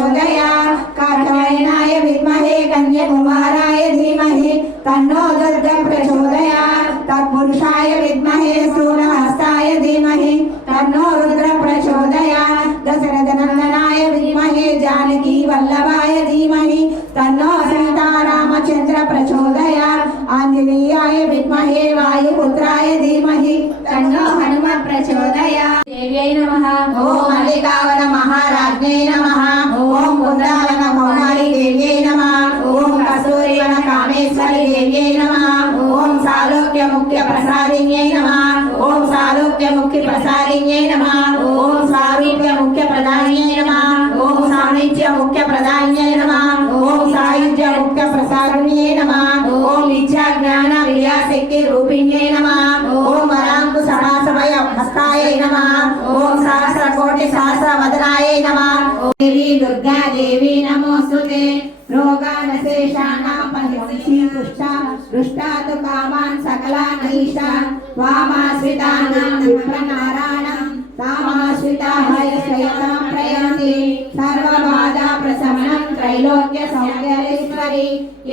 प्रचोदयात् कात्यायनाय विद्महे कन्याकुमाराय धीमहि तन्नो दुर्गा प्रचोदयात् तत्पुरुषाय विद्महे स्थूलहस्ताय धीमहि तन्नो रुद्र प्रचोदयात् दशरथनन्दनाय विद्महे जानकी वल्लभाय धीमहि तन्नो सीतारामचन्द्र प्रचोदयात् आञ्जनेयाय विद्महे वायुपुत्राय धीमहि तन्नो हनुमत् प्रचोदयात् देव्यै नमः ओम मल्लिकावन महाराज्ञै नमः ओम कुन्दावन कौमारी देव्यै नमः ओम कस्तूरीवन कामेश्वरी देव्यै नमः ओम सालोक्य मुख्य प्रसादिन्यै नमः ओम सालोक्य मुख्य प्रसादिन्यै नमः ओम सारूप्य मुख्य प्रदानिन्यै नमः ओम सानिध्य मुख्य प्रदानिन्यै नमः ओम सायुज्य मुख्य प्रसादिन्यै नमः ओम विद्या ज्ञान क्रिया शक्ति रूपिण्यै नमः ओम वरांकुश समासमय हस्ताय नमः ओम सहस्र कोटि सहस्र वदनाय नमः देवी दुर्गा देवी नमोस्तुते रोगानशेषाणां परिहंसि दुष्टा तु कामान् सकलान् ईशान् वामाश्रितानां विप्रनारायणं तामाश्रिताः यशयतां प्रयन्ति सर्वबाधा प्रशमनं त्रैलोक्य सौन्दर्येश्वरी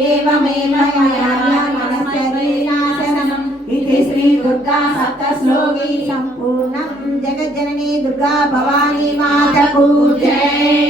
एवमेव मया मनस्सरीनाशनम् इति श्री दुर्गा सप्तश्लोकी संपूर्णं जगज्जननी दुर्गा भवानी माता की जय।